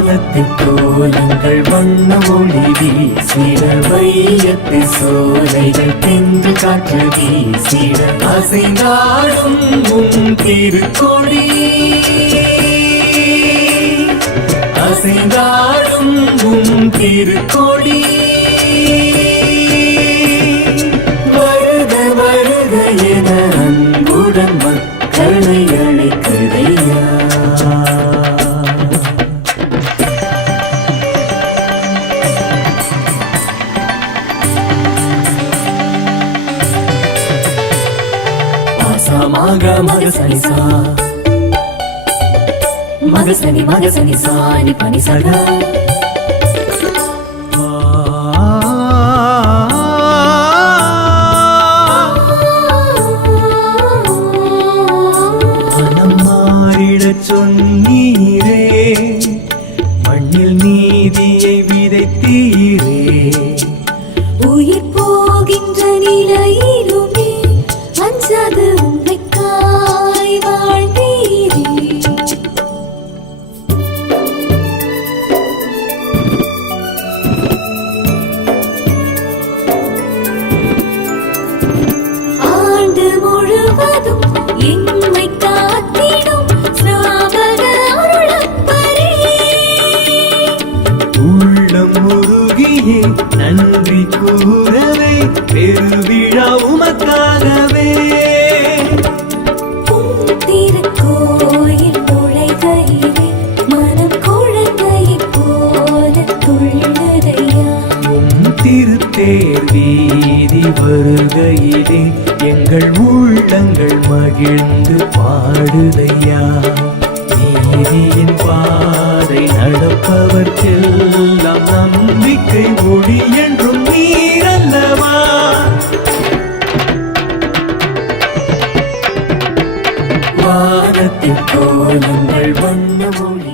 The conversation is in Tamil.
வானத்தின் கோலங்கள் வண்ண ஒளி வீசிட வையத்து சோலைகள் தென்று காற்று வீசிட அசைந்தாடும் உன் திருக்கொடி அசைந்தாடும் உன் திருக்கொடி வருக வருக என அன்புடன் மக்களை அழைக்கதையா. மகசனிசா மகசனி மகசனி சானி பனி சகா மனம் மாறிடச் சொன்னீரே மண்ணில் நீதியை விதைத்தீரே. உயிர் போகின்ற நிலையிலுமே அஞ்சாது உண்மைக்காய் வாழ்ந்தீரே. ஆண்டு முழுவதும் எம்மை காத்திடும் ஸ்நாபக அருளப்பரே. உள்ளம் முருகியே நன்றி கூறவே பெருவிழா உமக்காகவே. திருக்கோயில் நுழைகையிலே மனம் குழந்தையைப் போல துள்ளுதையா. திருத்தேர் வீதி வருகையிலே எங்கள் உள்ளங்கள் மகிழ்ந்து பாடுதையா. நீதியின் பாதை நடப்பவர்க்கெல்லாம் நம்பிக்கை ஒளி என்றும் நீரல்லவா. வானத்தின் கோலங்கள் வண்ண ஒளி